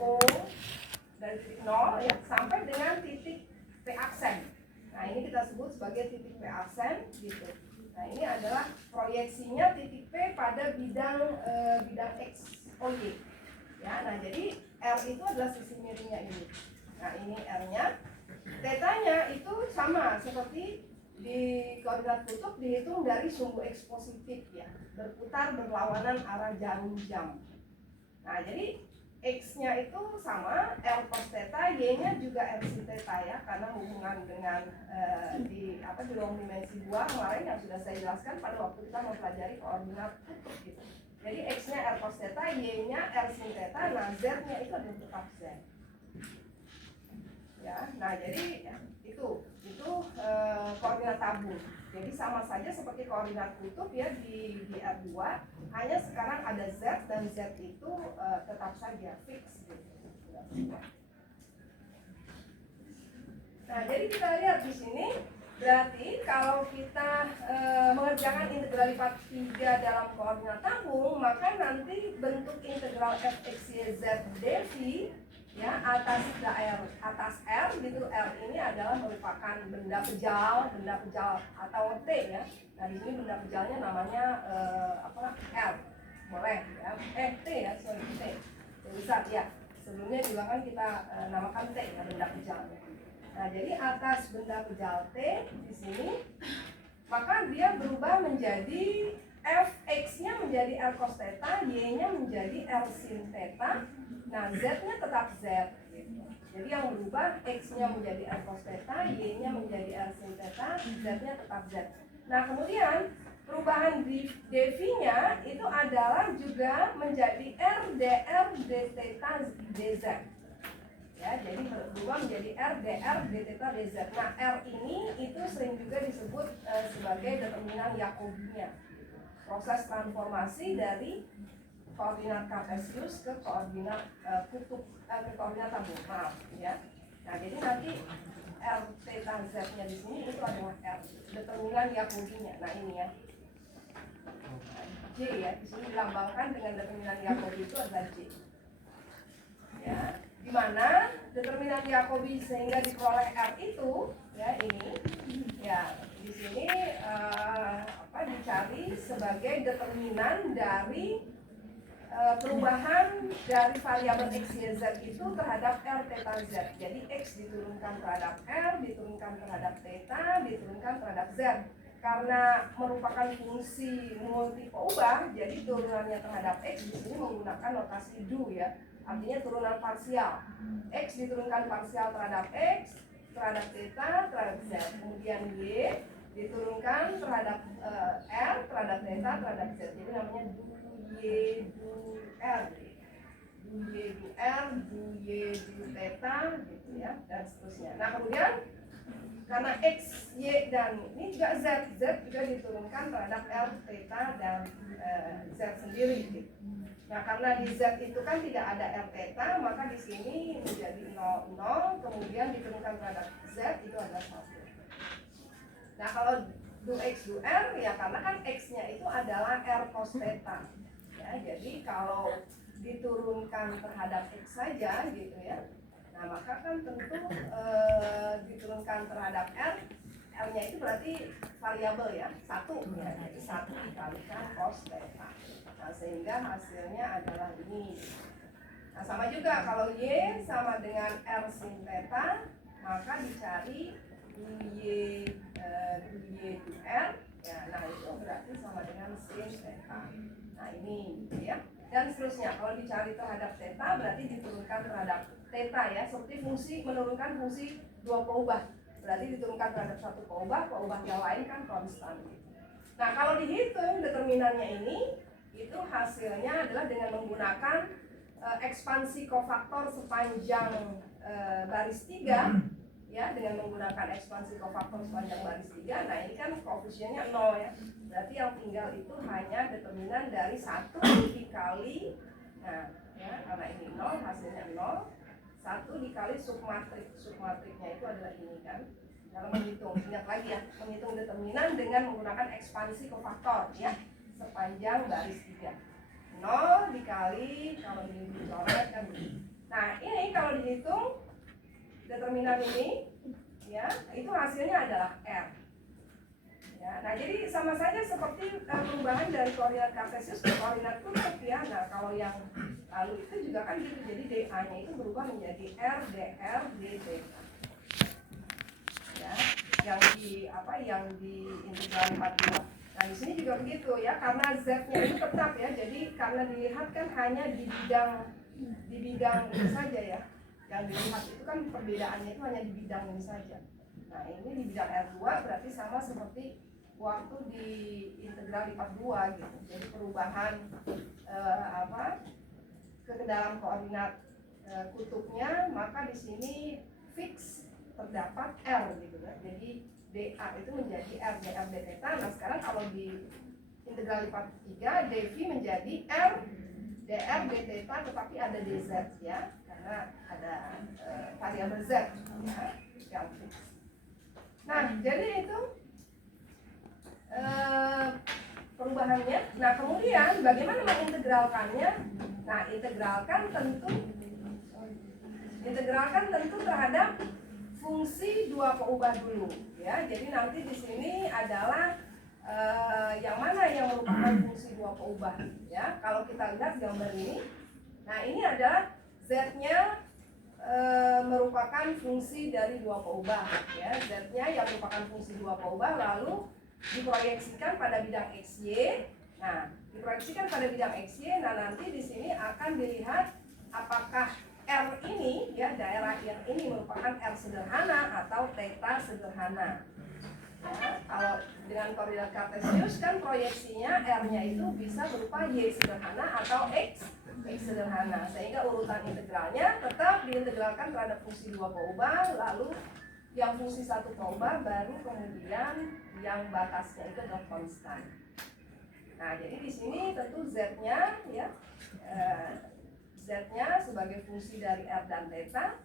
O dari titik 0 ya sampai dengan titik P aksen. Nah ini kita sebut sebagai titik P aksen gitu. Nah ini adalah proyeksinya titik P pada bidang X OY. Ya, nah jadi R itu adalah sisi miringnya ini. Nah ini R-nya. Tetanya itu sama seperti di koordinat kutub, dihitung dari sumbu X positif ya, berputar berlawanan arah jarum jam. Nah jadi X-nya itu sama R cos theta, Y-nya juga R sin theta ya, karena hubungan dengan di ruang dimensi 2 kemarin yang sudah saya jelaskan pada waktu kita mempelajari koordinat kutub gitu. Jadi X-nya R cos theta, Y-nya R sin theta, nah Z-nya itu adalah tetap Z. Ya, nah jadi ya, itu koordinat tabur. Jadi sama saja seperti koordinat kutub ya di R2, hanya sekarang ada Z dan Z itu tetap saja fix gitu. Nah, jadi kita lihat di sini berarti kalau kita mengerjakan integral lipat 3 dalam koordinat tabung, maka nanti bentuk integral fx y z dv ya atas R gitu. R ini adalah merupakan benda pejal atau T ya. Nah di sini benda pejalnya namanya L, boleh ya. T ya, sorry T besar ya. Sebelumnya juga kan kita namakan T ya, benda pejal. Nah jadi atas benda pejal T di sini, maka dia berubah menjadi fx-nya menjadi R cos theta, y-nya menjadi R sin theta. Nah, Z-nya tetap Z gitu. Jadi yang berubah X-nya menjadi R cos theta, Y-nya menjadi R sin theta, Z-nya tetap Z. Nah, kemudian perubahan di dv-nya itu adalah juga menjadi R dr d theta dz. Ya, jadi berubah menjadi R dr d theta dz. Nah, R ini itu sering juga disebut sebagai determinan Jacobinya. Proses transformasi dari koordinat kartesius ke koordinat kutub ke koordinat tabung, maaf ya. Nah jadi nanti R theta z-nya di sini itu adalah R determinan Jacobinya. Nah ini ya, J ya, di sini dilambangkan dengan determinan Jacobi itu adalah J. Ya, di mana determinan Jacobi sehingga diperoleh R itu ya ini ya di sini dicari sebagai determinan dari perubahan dari variabel x, y, z itu terhadap R, theta, z. Jadi x diturunkan terhadap R, diturunkan terhadap theta, diturunkan terhadap z. Karena merupakan fungsi multi ubah, jadi turunannya terhadap x di sini menggunakan notasi do ya. Artinya turunan parsial. X diturunkan parsial terhadap x, terhadap theta, terhadap z. Kemudian y diturunkan terhadap R, terhadap theta, terhadap z. Jadi namanya do Y du R, du Y du R, du Y du theta gitu ya, dan seterusnya. Nah kemudian karena X, Y dan ini juga Z juga diturunkan terhadap R, theta dan Z sendiri gitu. Nah karena di Z itu kan tidak ada R theta, maka di sini menjadi 0, 0, kemudian diturunkan terhadap Z itu adalah 1. Nah kalau du X du R ya karena kan X-nya itu adalah R cos theta. Ya, jadi kalau diturunkan terhadap X saja gitu ya, nah maka kan tentu diturunkan terhadap R, R-nya itu berarti variabel ya, 1 ya, jadi 1 dikalikan cos theta. Nah sehingga hasilnya adalah ini. Nah sama juga kalau Y sama dengan R sin theta, maka dicari Y du R ya, nah itu berarti sama dengan sin theta. Nah ini gitu ya. Dan seterusnya kalau dicari terhadap theta berarti diturunkan terhadap theta ya, seperti fungsi menurunkan fungsi dua peubah. Berarti diturunkan terhadap satu peubah yang lain kan konstan. Nah kalau dihitung determinannya ini, itu hasilnya adalah dengan menggunakan ekspansi kofaktor sepanjang baris 3 ya, dengan menggunakan ekspansi kofaktor sepanjang baris 3. Nah ini kan koefisiennya 0 ya, berarti yang tinggal itu hanya determinan dari 1 dikali, nah ya karena ini 0 hasilnya 0, 1 dikali submatriknya itu adalah ini kan. Kalau menghitung, ingat lagi ya, menghitung determinan dengan menggunakan ekspansi kofaktor ya sepanjang baris 3. 0 dikali, kalau ini dicoret kan begini. Nah determinan ini, ya, itu hasilnya adalah R. Ya, nah jadi sama saja seperti perubahan dari koordinat kartesius ke koordinat kutub ya. Nah kalau yang lalu itu juga kan gitu, jadi dA-nya itu berubah menjadi R, dR, dθ. Ya, yang di integral 42. Nah di sini juga begitu ya, karena z-nya itu tetap ya, jadi karena dilihat kan hanya di bidang ini saja ya. Yang dilihat itu kan perbedaannya itu hanya di bidang ini saja. Nah ini di bidang R2 berarti sama seperti waktu di integral 42 gitu. Jadi perubahan ke dalam koordinat kutubnya, maka di sini fix terdapat R gitu ya. Jadi dA itu menjadi R dR dθ. Nah sekarang kalau di integral 43 dV menjadi R dR dθ, tetapi ada dz ya, karena ada variabel z ya, yang fix. Nah jadi itu perubahannya. Nah kemudian bagaimana mengintegralkannya? Nah integralkan tentu terhadap fungsi dua peubah dulu ya. Jadi nanti di sini adalah yang mana yang merupakan fungsi dua peubah ya. Kalau kita lihat gambar ini, nah ini adalah z-nya merupakan fungsi dari dua peubah ya. Z-nya yang merupakan fungsi dua peubah lalu diproyeksikan pada bidang XY. Nah, diproyeksikan pada bidang XY. Nah, nanti di sini akan dilihat apakah R ini ya, daerah R ini merupakan R sederhana atau theta sederhana. Ya, kalau dengan koordinat kartesius kan proyeksinya R-nya itu bisa berupa Y sederhana atau X sederhana. Sehingga urutan integralnya tetap diintegralkan terhadap fungsi dua peubah, lalu yang fungsi satu peubah, baru kemudian yang batasnya itu adalah konstan. Nah, jadi di sini tentu z-nya ya, z-nya sebagai fungsi dari R dan theta.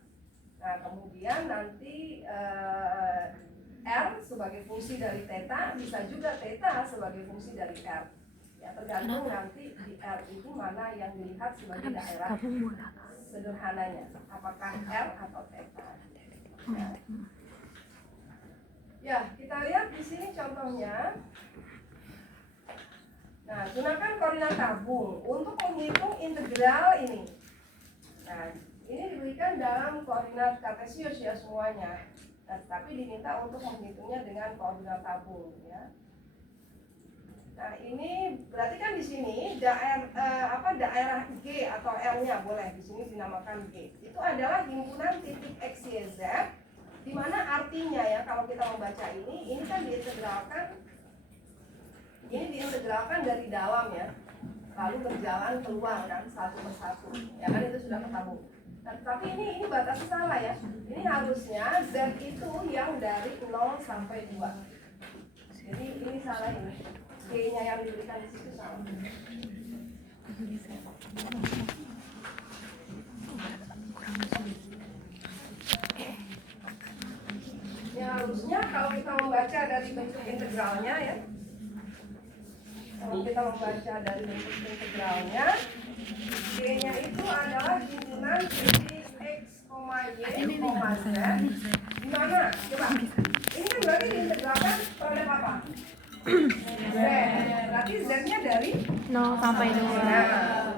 Nah, kemudian nanti R sebagai fungsi dari theta, bisa juga theta sebagai fungsi dari R. Ya, tergantung nanti di R itu mana yang dilihat sebagai daerah sederhananya, apakah R atau theta. Ya. Ya, kita lihat di sini contohnya. Nah, gunakan koordinat tabung untuk menghitung integral ini. Nah, ini diberikan dalam koordinat kartesius ya semuanya. Nah, tapi diminta untuk menghitungnya dengan koordinat tabung ya. Nah, ini berarti kan di sini daerah G atau L-nya boleh di sini dinamakan G. Itu adalah himpunan titik X, Y, Z. Di mana artinya ya kalau kita membaca ini kan diintegralkan dari dalam ya, lalu berjalan keluar kan satu persatu ya kan, itu sudah ketahui. Nah, tapi ini batasnya salah ya, ini harusnya Z itu yang dari 0 sampai 2. Jadi ini salah, ini G-nya yang diberikan di situ salah. Ya, harusnya kalau kita membaca dari bentuk integralnya ya, G-nya itu adalah himpunan titik X, Y, Z. Di mana? Coba. Ini kan berarti diintegralkan terhadap apa? Z. Berarti Z-nya dari 0 sampai 2.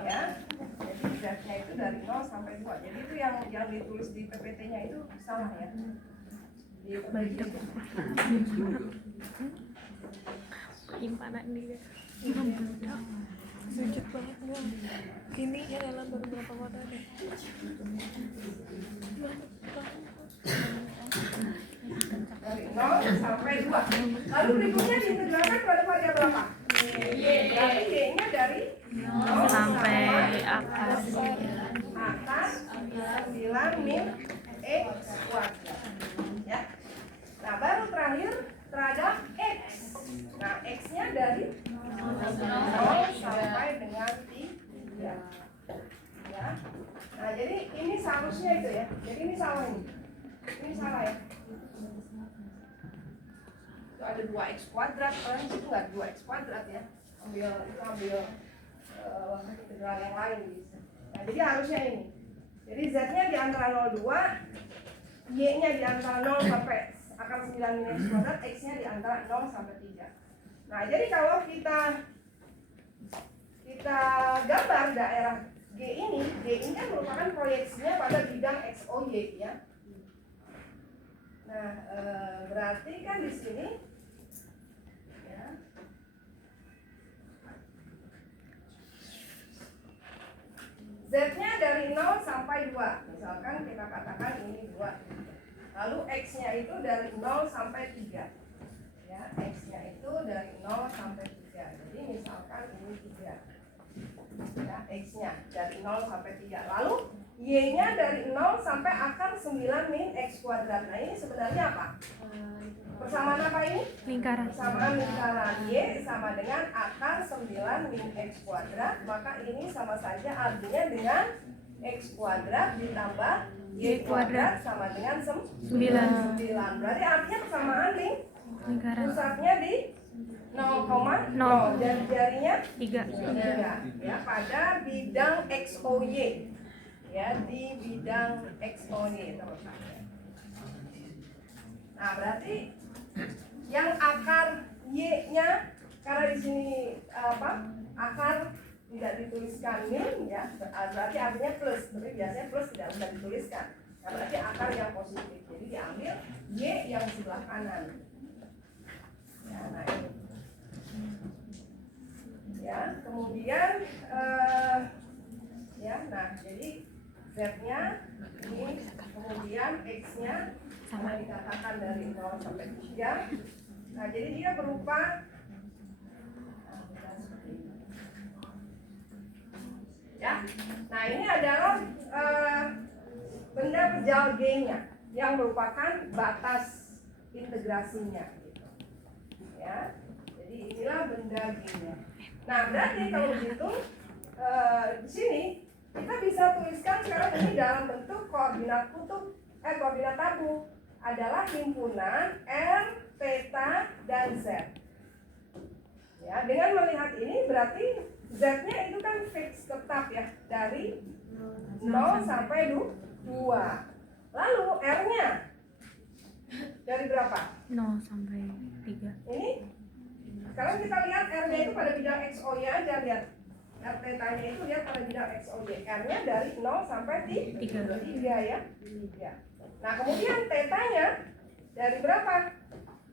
Ya. Jadi Z-nya itu dari 0 sampai 2. Jadi itu yang ditulis di PPT-nya itu salah ya. Simpanan dia sujud banget dong. Ini ya dalam beberapa foto deh. Dari 0 sampai 2. Lalu berikutnya diintegralkan pada variabel apa? Y. Berarti Y-nya dari 0 sampai atas 9 min X kuadrat. Ya. Nah, baru terakhir terhadap X. Nah, X-nya dari 0 sampai dengan 3. Ya. Nah, jadi ini seharusnya itu ya. Jadi ini salah ini. Ini salah ya. Itu ada 2x kuadrat, karena di situ nggak 2x kuadrat ya. Ambil integral yang lain gitu. Nah, jadi harusnya ini. Jadi Z-nya di antara 0,2 Y-nya di antara 0 sampai akar 9 min X kuadrat, X-nya di antara 0 sampai 3. Nah, jadi kalau kita gambar daerah G ini kan merupakan proyeksinya pada bidang XOY ya. Nah, berarti kan di sini ya, Z-nya dari 0 sampai 2. Misalkan kita katakan ini 2. Lalu X-nya itu dari 0 sampai 3. Ya, X-nya itu dari 0 sampai 3. Jadi misalkan ini 3. Ya, X-nya dari 0 sampai 3. Lalu Y-nya dari 0 sampai akar 9 min X kuadrat. Nah, ini sebenarnya apa? Persamaan apa ini? Lingkaran. Persamaan lingkaran. Y sama dengan akar 9 min X kuadrat. Maka ini sama saja artinya dengan X kuadrat ditambah Y kuadrat sama dengan 9. Berarti artinya persamaan Lingkaran. pusatnya di 0,0 dan jarinya 3. ya, pada bidang XOY ya, di bidang XOY terletaknya. Nah, berarti yang akar Y-nya karena di sini akar tidak dituliskan min ya, berarti artinya plus, tapi biasanya plus tidak usah dituliskan. Nah, berarti akar yang positif. Jadi diambil Y yang sebelah kanan. Ya, nah ini. Ya, kemudian ya, nah jadi Z-nya ini, kemudian X-nya sama dikatakan dari 0 sampai 3. Nah, jadi dia berupa ya. Nah, ini adalah benda pejal G-nya yang merupakan batas integrasinya gitu. Ya. Jadi inilah benda G-nya. Nah, berarti kalau begitu di sini kita bisa tuliskan sekarang ini dalam bentuk koordinat kutub koordinat tabung adalah himpunan R, theta, dan Z. Ya, dengan melihat ini berarti Z-nya itu kan fix tetap ya, dari 0 sampai 2. Lalu R-nya dari berapa? 0 sampai 3. Ini sekarang kita lihat R-nya itu pada bidang XOY aja, lihat. R theta-nya itu lihat pada bidang XOY. R-nya dari 0 sampai 3 ya. 3. Nah, kemudian theta-nya dari berapa?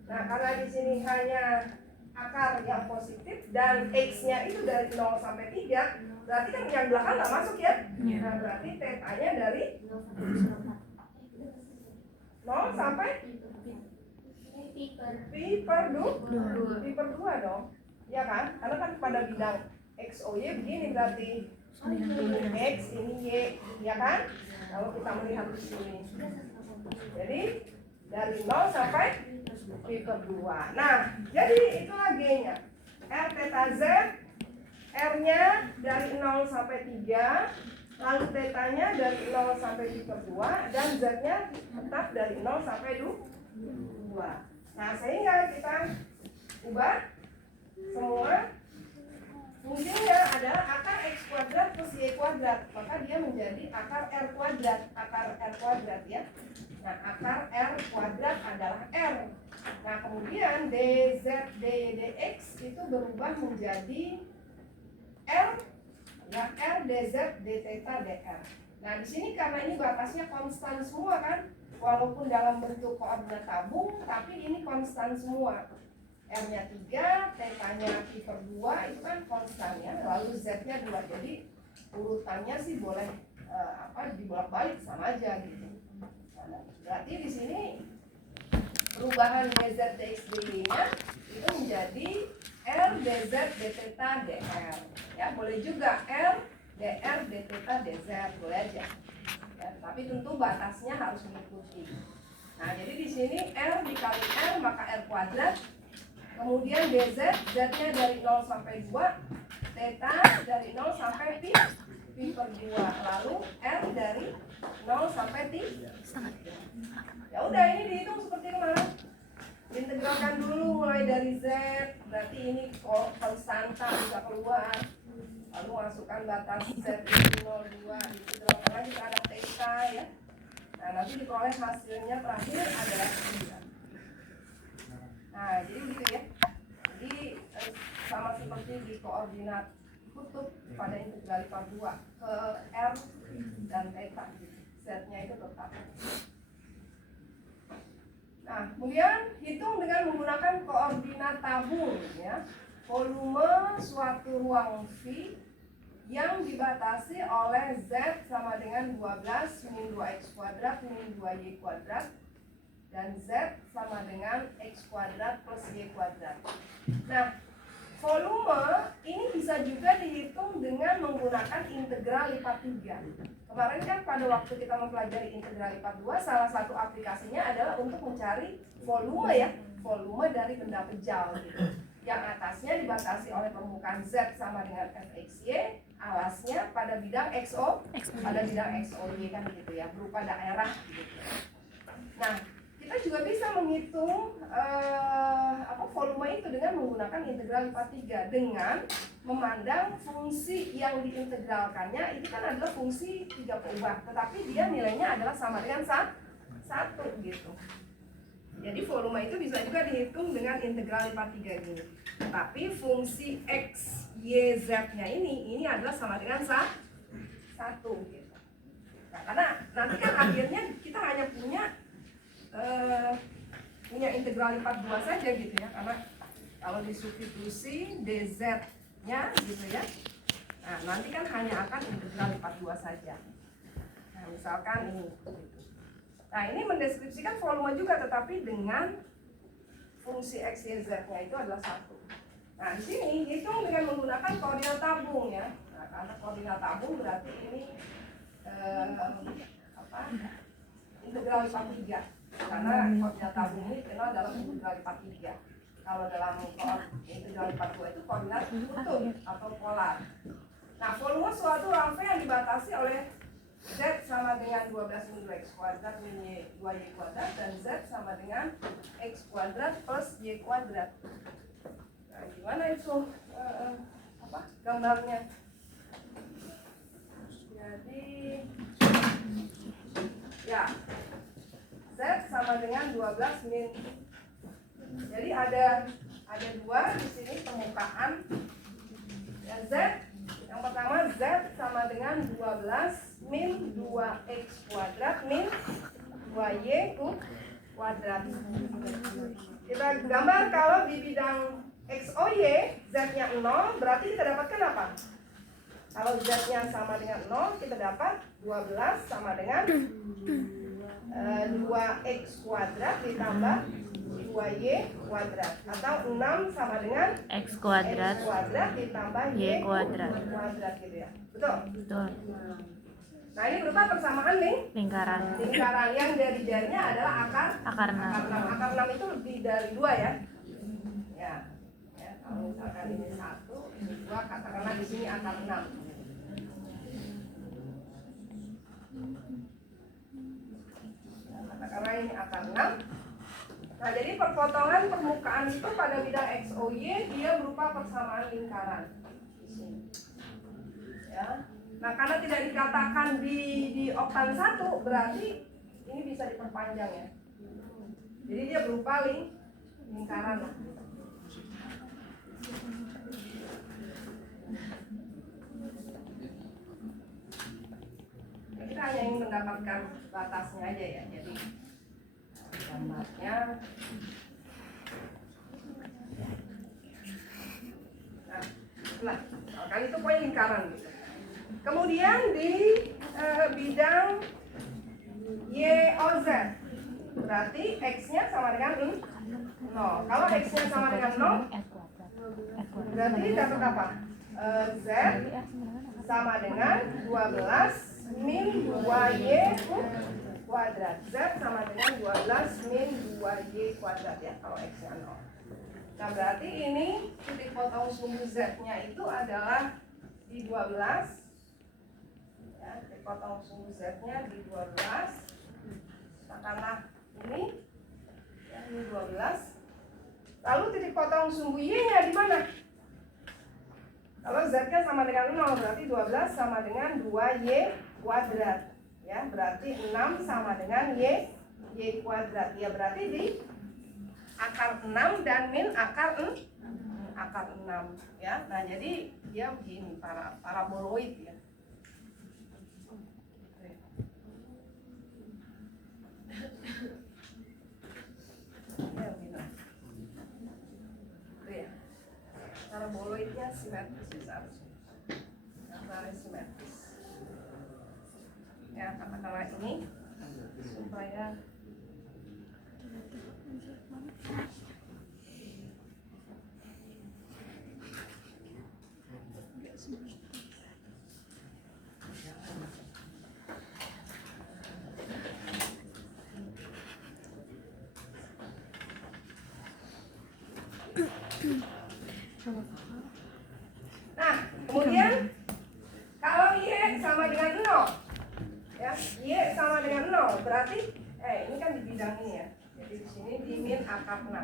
Nah, karena di sini hanya akar yang positif dan X-nya itu dari 0 sampai 3, berarti kan yang belakang nggak masuk ya. Nah, berarti theta-nya dari 0 sampai pi per 2 dong. Ya kan? Karena kan pada bidang XOY begini berarti X ini Y, ya kan? Kalau kita melihat di sini. Jadi dari 0 sampai pi per 2. Nah, jadi itulah G-nya. R theta Z, R-nya dari 0 sampai 3, lalu theta-nya dari 0 sampai pi per 2, dan Z-nya tetap dari 0 sampai 2. Nah, sehingga kita ubah semua fungsinya adalah akar X kuadrat plus Y kuadrat, maka dia menjadi akar R kuadrat ya. Nah, akar R kuadrat adalah R. Nah, kemudian dz dy dx itu berubah menjadi R ya, R dz d theta dr. Nah, di sini karena ini batasnya konstan semua kan, walaupun dalam bentuk koordinat tabung, tapi ini konstan semua. R-nya 3, theta-nya pi per 2 itu kan konstan ya, lalu Z-nya 2. Jadi urutannya sih boleh dibolak-balik sama aja gitu. Nah, berarti di sini perubahan dz dx dy-nya itu menjadi R dz d theta dr. Ya, boleh juga R dr d theta dz, boleh aja. Ya, tapi tentu batasnya harus mengikuti. Nah, jadi di sini R dikali R maka R kuadrat. Kemudian dz, z-nya dari 0 sampai 2, theta dari 0 sampai pi per 2. Lalu R dari 0 sampai 3. Ya udah, ini dihitung seperti kemarin. Integralkan dulu mulai dari Z, berarti ini konstanta bisa keluar. Lalu masukkan batas Z itu 0,2, integralkan lagi terhadap theta ya. Nah, nanti diperoleh hasilnya terakhir adalah 9. Nah, jadi begitu ya. Jadi sama seperti di koordinat kutub pada integral lipat 2 ke R dan theta, Z-nya itu tetap. Nah, kemudian hitung dengan menggunakan koordinat tabung ya. Volume suatu ruang V yang dibatasi oleh Z sama dengan 12 min 2x kuadrat min 2y kuadrat dan Z sama dengan x kuadrat plus y kuadrat. Nah, volume ini bisa juga dihitung dengan menggunakan integral lipat 3. Kemarin kan pada waktu kita mempelajari integral lipat 2, salah satu aplikasinya adalah untuk mencari volume ya, volume dari benda pejal gitu. Yang atasnya dibatasi oleh permukaan Z sama dengan fxy, alasnya pada bidang xo, pada bidang xoy kan gitu ya, berupa daerah gitu. Nah, kita juga bisa menghitung volume itu dengan menggunakan integral lipat 3 dengan memandang fungsi yang diintegralkannya itu kan adalah fungsi 3 peubah, tetapi dia nilainya adalah sama dengan 1 gitu. Jadi volume itu bisa juga dihitung dengan integral lipat 3 gini. Tapi fungsi x, y, z-nya ini adalah sama dengan 1 gitu. Nah, karena nanti kan akhirnya kita hanya punya integral lipat 2 saja gitu ya, karena kalau disubstitusi dz-nya gitu ya, nah nanti kan hanya akan integral lipat 2 saja. Nah misalkan ini gitu. Nah ini mendeskripsikan volume juga, tetapi dengan fungsi x, y, z-nya itu adalah 1. Nah di sini hitung dengan menggunakan koordinat tabung ya. Nah, karena koordinat tabung berarti ini integral lipat 3. Karena koordinat tabung ini dikenal dalam integral lipat 3. Kalau dalam integral lipat 2 itu koordinat kutub atau polar. Nah, volume suatu ruang V yang dibatasi oleh Z sama dengan 12 min 2x kuadrat min 2y kuadrat dan Z sama dengan x kuadrat plus y kuadrat. Nah, gimana itu gambarnya? Jadi ya, Z sama dengan 12 min. Jadi ada dua di sini permukaan. Ya, Z yang pertama Z sama dengan 12 min 2x kuadrat min 2y kuadrat. Kita gambar kalau di bidang xoy Z-nya 0, berarti kita dapatkan apa? Kalau Z-nya sama dengan 0, kita dapat 12 sama dengan 2x kuadrat ditambah 2y kuadrat, atau 6 sama dengan X kuadrat ditambah Y kuadrat gitu ya. Betul? Betul. Nah ini berupa persamaan Lingkaran yang dari jarinya adalah akar 6. Akar 6 itu lebih dari 2 ya. Ya, kalau misalkan ini 1, ini 2, katakanlah di sini akar 6. Karena ini akar 6. Nah, jadi perpotongan permukaan itu pada bidang XOY dia berupa persamaan lingkaran. Ya. Nah, karena tidak dikatakan di oktan 1, berarti ini bisa diperpanjang ya. Jadi dia berupa lingkaran. Kita hanya ingin mendapatkan batasnya aja ya. Jadi gambarnya nah kali itu poin lingkaran gitu. Kemudian di bidang YOZ berarti X-nya sama dengan 0. Kalau X-nya sama dengan 0, berarti dapat apa? Z sama dengan 12 min 2y kuadrat. Z sama dengan 12 min 2y kuadrat ya, kalau X-nya 0. Nah berarti ini titik potong sumbu Z-nya itu adalah di 12 ya, titik potong sumbu Z-nya di 12. Katakanlah ini ya, ini 12. Lalu titik potong sumbu Y-nya di mana? Kalau Z-nya sama dengan 0, berarti 12 sama dengan 2y kuadrat Ya, berarti 6 sama dengan y kuadrat. Ya, berarti di akar 6 dan min akar 6 ya. Nah, jadi dia begini paraboloid ya. Ya, begini. Ya. Paraboloidnya simetris harusnya. Dasarnya simetris. Ya, katakanlah ini supaya nah, kemudian kalau y sama dengan 0 ya, y sama dengan 0 berarti ini kan di bidang ini ya. Jadi di sini di min akar 6.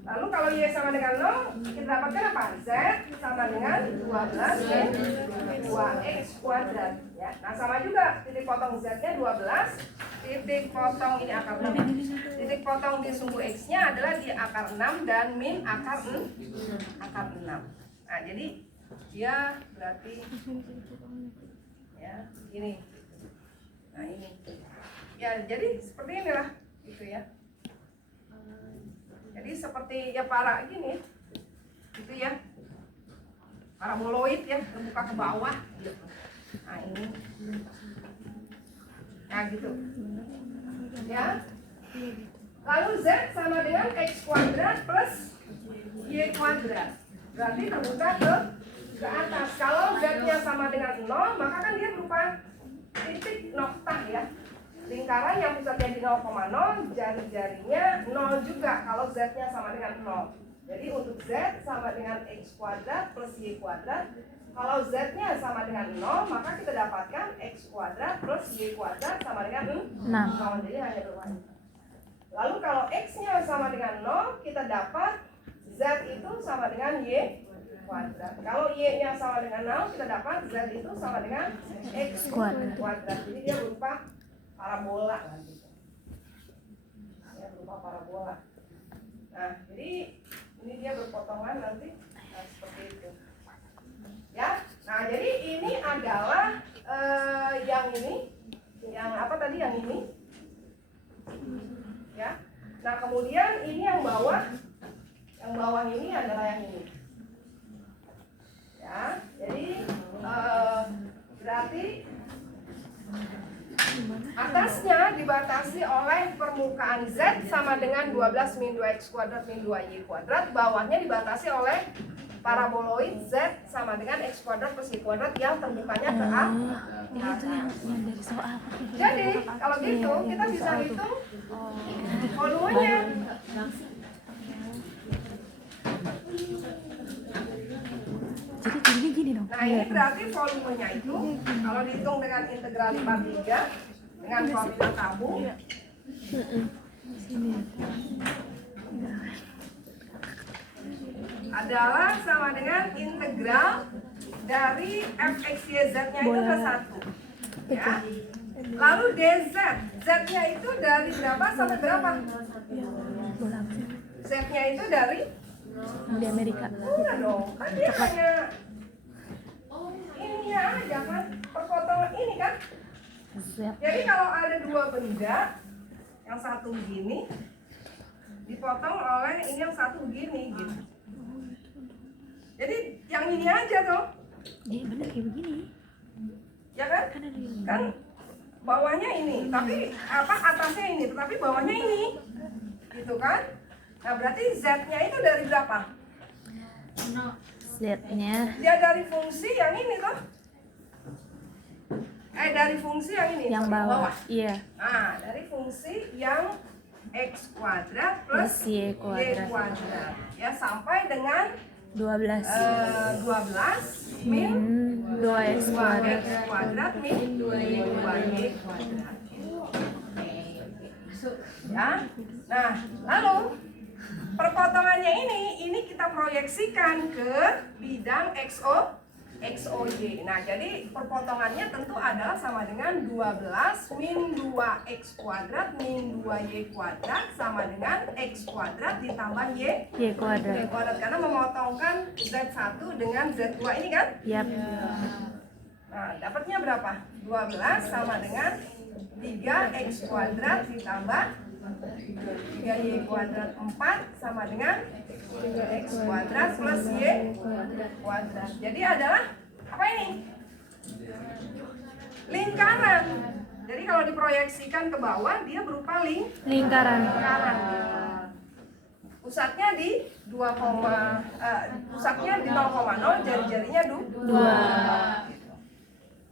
Lalu kalau y sama dengan 0, kita dapatkan apa? Z sama dengan 12 min 2x kuadrat ya. Nah, sama juga titik potong z-nya 12, titik potong ini akar 6. Titik potong di sumbu x-nya adalah di akar 6 dan min akar 6. Nah, jadi dia berarti ya, ini. Nah, ini. Ya, jadi seperti inilah gitu ya. Jadi seperti ya para gini, gitu ya, paraboloid ya, terbuka ke bawah. Nah, ini, nah gitu, ya. Lalu z sama dengan x kuadrat plus y kuadrat, berarti terbuka ke atas. Kalau z-nya sama dengan 0, maka kan dia berupa titik noktah ya. Lingkaran yang pusatnya di 0,0, jari-jarinya 0 juga kalau z-nya sama dengan 0. Jadi untuk z sama dengan x kuadrat plus y kuadrat. Kalau z-nya sama dengan 0, maka kita dapatkan x kuadrat plus y kuadrat sama dengan 0. Jadi hanya berubah. Lalu kalau x-nya sama dengan 0, kita dapat z itu sama dengan y kuadrat. Kalau y-nya sama dengan 0, kita dapat z itu sama dengan x kuadrat. Jadi dia berupa parabola gitu. Ya, berupa parabola. Nah, jadi ini dia berpotongan nanti seperti itu. Ya. Nah, jadi ini adalah yang ini, yang apa tadi yang ini? Ya. Nah, kemudian ini yang bawah. Yang bawah ini adalah yang ini. Ya. Jadi berarti atasnya dibatasi oleh permukaan Z sama dengan 12 min 2x kuadrat min 2y kuadrat. Bawahnya dibatasi oleh paraboloid Z sama dengan x kuadrat plus y kuadrat yang terbukanya ke A. Jadi kalau gitu kita bisa hitung volumenya. Jadi jadinya gini dong. Nah, ini berarti volumenya itu kalau dihitung dengan integral 53 dengan formula tabung adalah sama dengan integral dari fx,y,z-nya itu ke 1 ya. Lalu dz, z-nya itu dari berapa sampai berapa? Z-nya itu dari di Amerika. udah dong, kan dia hanya ini aja kan, perpotongan ini kan. Jadi kalau ada dua benda, yang satu begini dipotong oleh ini yang satu begini gitu. Jadi yang ini aja dong. Iya benar kayak begini. Ya kan? Kan bawahnya ini, tapi apa atasnya ini, tetapi bawahnya ini. Gitu kan? Nah, berarti Z-nya itu dari berapa? Z-nya Dia dari fungsi yang ini toh? Dari fungsi yang ini. yang bawah. Iya. Nah, dari fungsi yang x kuadrat plus Y kuadrat. Ya, sampai dengan 12 min 2x kuadrat. kuadrat min 2y kuadrat. Ya. Nah, lalu perpotongannya ini kita proyeksikan ke bidang XO XOY. Nah, jadi perpotongannya tentu adalah sama dengan 12 min 2x kuadrat min 2y kuadrat sama dengan x kuadrat ditambah y kuadrat. Karena memotongkan Z1 dengan Z2 ini kan? Yap. Nah, dapatnya berapa? 12 sama dengan 3x kuadrat ditambah 3y kuadrat 4 sama dengan 3x kuadrat plus y kuadrat. Jadi adalah apa ini? Lingkaran. Jadi kalau diproyeksikan ke bawah dia berupa Lingkaran. Pusatnya di 2, pusatnya di 0,0, jari-jarinya 2.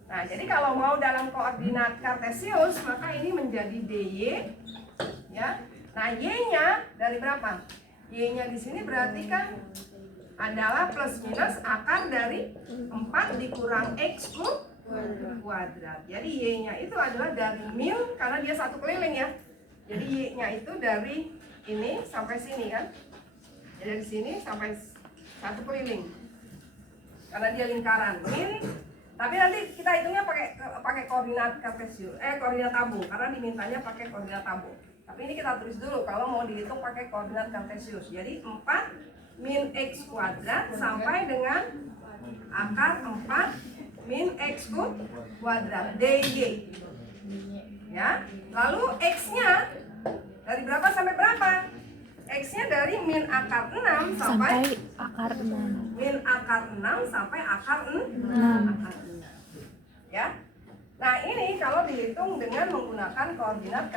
Nah, jadi kalau mau dalam koordinat kartesius maka ini menjadi dy, ya. Nah, y-nya dari berapa? Y-nya di sini berarti kan adalah plus minus akar dari 4 dikurang x kuadrat. Jadi y-nya itu adalah dari mil karena dia satu keliling ya. Jadi y-nya itu dari ini sampai sini kan. Jadi dari sini sampai satu keliling. Karena dia lingkaran mil. Tapi nanti kita hitungnya pakai koordinat kartesius, koordinat tabung karena dimintanya pakai koordinat tabung. Tapi ini kita tulis dulu kalau mau dihitung pakai koordinat kartesius. Jadi 4 min x kuadrat sampai dengan akar 4 min x kuadrat dy. Ya. Lalu x-nya dari berapa sampai berapa? X-nya dari min akar 6 sampai akar 6. Min akar 6 sampai akar 6. Ya. Nah, ini kalau dihitung dengan menggunakan koordinat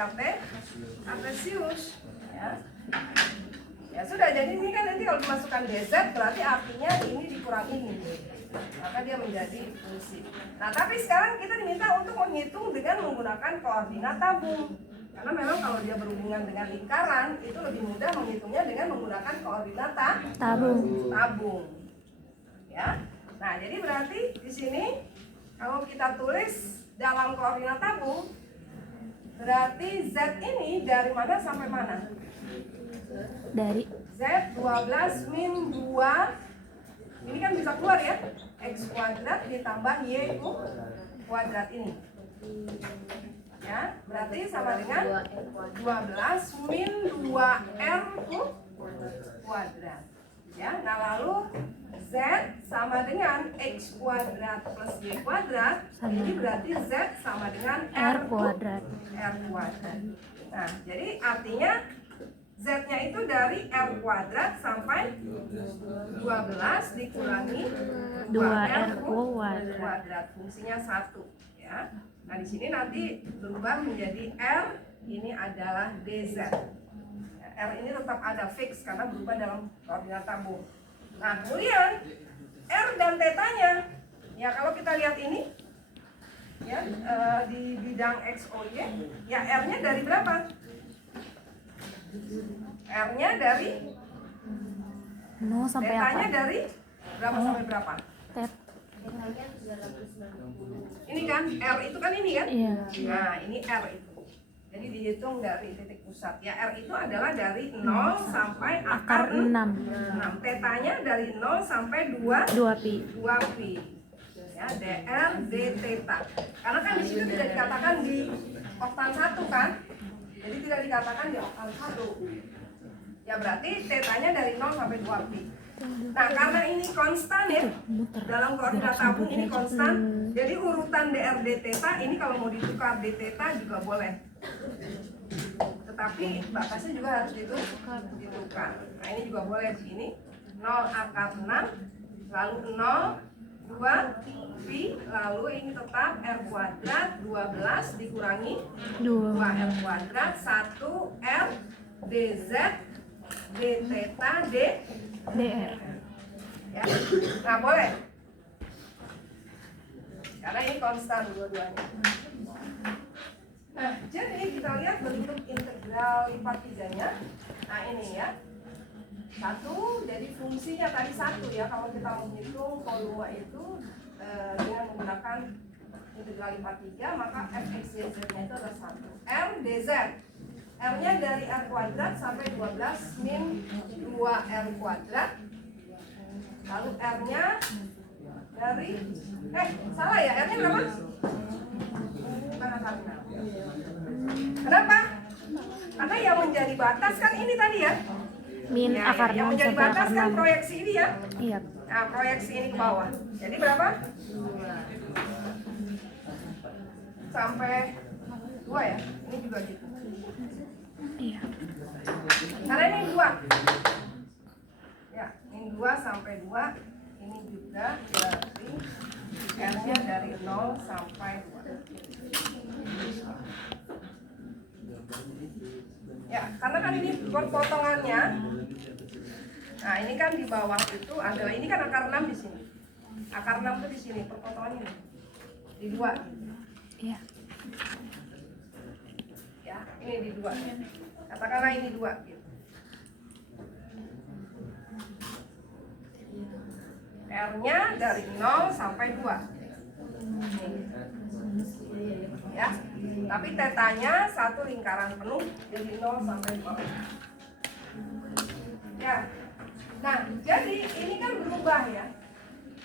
kartesius, ya. Ya sudah, jadi ini kan nanti kalau dimasukkan dz berarti artinya ini dikurang ini. Maka dia menjadi fungsi. Nah, tapi sekarang kita diminta untuk menghitung dengan menggunakan koordinat tabung. Karena memang kalau dia berhubungan dengan lingkaran itu lebih mudah menghitungnya dengan menggunakan koordinat tabung. Ya. Nah, jadi berarti di sini kalau kita tulis dalam koordinat tabung berarti Z ini dari mana sampai mana? Dari Z 12 min 2. Ini kan bisa keluar ya. X kuadrat ditambah Y kuadrat ini. Ya, berarti sama dengan 12 min 2R kuadrat. Ya, nah lalu Z sama dengan X kuadrat plus Y kuadrat. Ini berarti Z sama dengan R kuadrat. Nah, jadi artinya Z-nya itu dari R kuadrat sampai 12 dikurangi 2R kuadrat. Fungsinya 1, ya. Nah, di sini nanti berubah menjadi R, ini adalah dz. R ini tetap ada fix karena berubah dalam koordinat tabung. Nah, kemudian R dan θ-nya, ya kalau kita lihat ini, ya di bidang XOY, ya R-nya dari berapa? R-nya dari 0 sampai θ-nya apa? dari berapa sampai berapa? Ini kan R itu kan ini kan? Iya. Nah, ini R itu. Jadi dihitung dari titik pusat. Ya, R itu adalah dari 0 sampai akar 6. Θ-nya dari 0 sampai 2pi. Ya, dr dθ. Karena kan di situ tidak dikatakan di oktan 1 kan? Jadi tidak dikatakan di oktan 1. Ya, berarti θ-nya dari 0 sampai 2pi. Nah, karena ini konstan ya, dalam koordinat tabung ini konstan, jadi urutan dr dθ ini kalau mau ditukar dθ juga boleh. Tetapi batasnya juga harus ditukar. Nah, ini juga boleh begini, 0 akar 6, lalu 0, 2 pi, lalu ini tetap R kuadrat 12 dikurangi 2R kuadrat 1 R dz dθ dr. Ya. Nah, boleh. Karena ini konstan dua-duanya. Nah, jadi kita lihat bentuk integral lipat 3-nya. Nah, ini ya. 1, jadi fungsinya tadi 1 ya. Kalau kita menghitung volume itu dengan menggunakan integral lipat 3, maka fx y z-nya itu adalah 1. R dz. R-nya dari R kuadrat sampai 12 min 2R kuadrat. Lalu R-nya dari salah ya, R-nya berapa? Bukan akar 6. Kenapa? Karena yang menjadi batas kan ini tadi ya. Min Ya, akar yang 6 menjadi sampai batas akar kan 6. proyeksi ini ya. Iya. Nah, proyeksi ini ke bawah. Jadi berapa? Sampai 2 ya. Ini juga gitu. Iya. Karena ini 2. Ya, ini 2 sampai 2. Ini juga berarti R-nya dari 0 sampai 2. Ya, karena kan ini potongannya. Nah, ini kan di bawah itu ada, ini kan akar 6 di sini. Akar 6 itu di sini, perpotongannya ini. Di 2. Iya. Ya, ini di 2. Katakanlah ini 2 gitu. R-nya dari 0 sampai 2. Ya. Tapi tetanya satu lingkaran penuh dari 0 sampai 2. Ya. Nah, jadi ini kan berubah ya.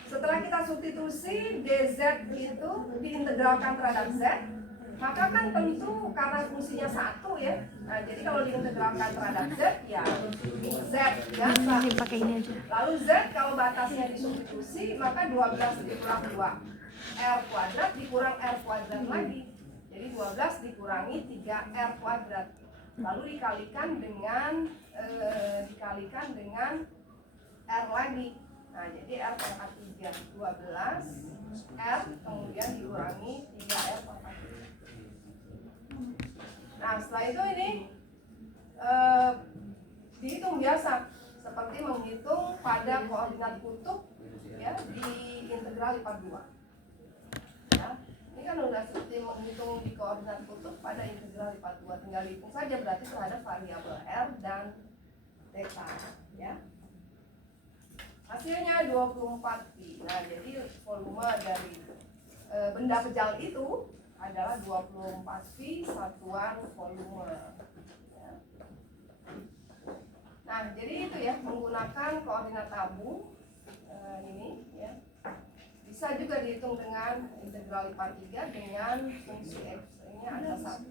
Setelah kita substitusi dz itu diintegralkan terhadap z, maka kan tentu karena fungsinya 1 ya. Nah, jadi kalau diintegralkan terhadap z ya z biasa. Pakai ini aja. Lalu z kalau batasnya disubstitusi maka 12 dikurang 2 r kuadrat dikurang r kuadrat lagi. Jadi 12 dikurangi 3r kuadrat. Lalu dikalikan dengan r lagi. Nah, jadi r pangkat 3 12 r kemudian dikurangi 3r pangkat 3. Nah, setelah itu ini dihitung biasa seperti menghitung pada koordinat kutub ya di integral lipat 2. Ya, ini kan udah seperti menghitung di koordinat kutub pada integral lipat 2, tinggal hitung saja berarti terhadap variabel r dan theta ya. Hasilnya 24 pi. Nah, jadi volume dari benda pejal itu adalah 24 pi satuan volume. Ya. Nah, jadi itu ya menggunakan koordinat tabung ini ya. Bisa juga dihitung dengan integral lipat 3 dengan fungsi x-nya ada 1.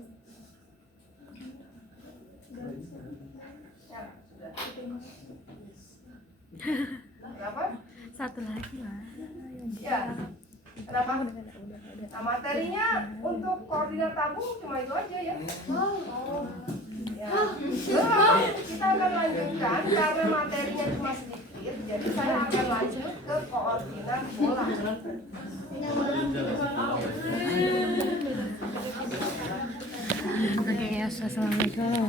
Ya, sudah. Berapa? Satu lagi lah. Ya. Kenapa? Nah, materinya untuk koordinat tabung cuma itu aja ya. Oh. Ya. Belum, kita akan lanjutkan karena materinya cuma sedikit, jadi saya akan lanjut ke koordinat bola. Oke, assalamualaikum.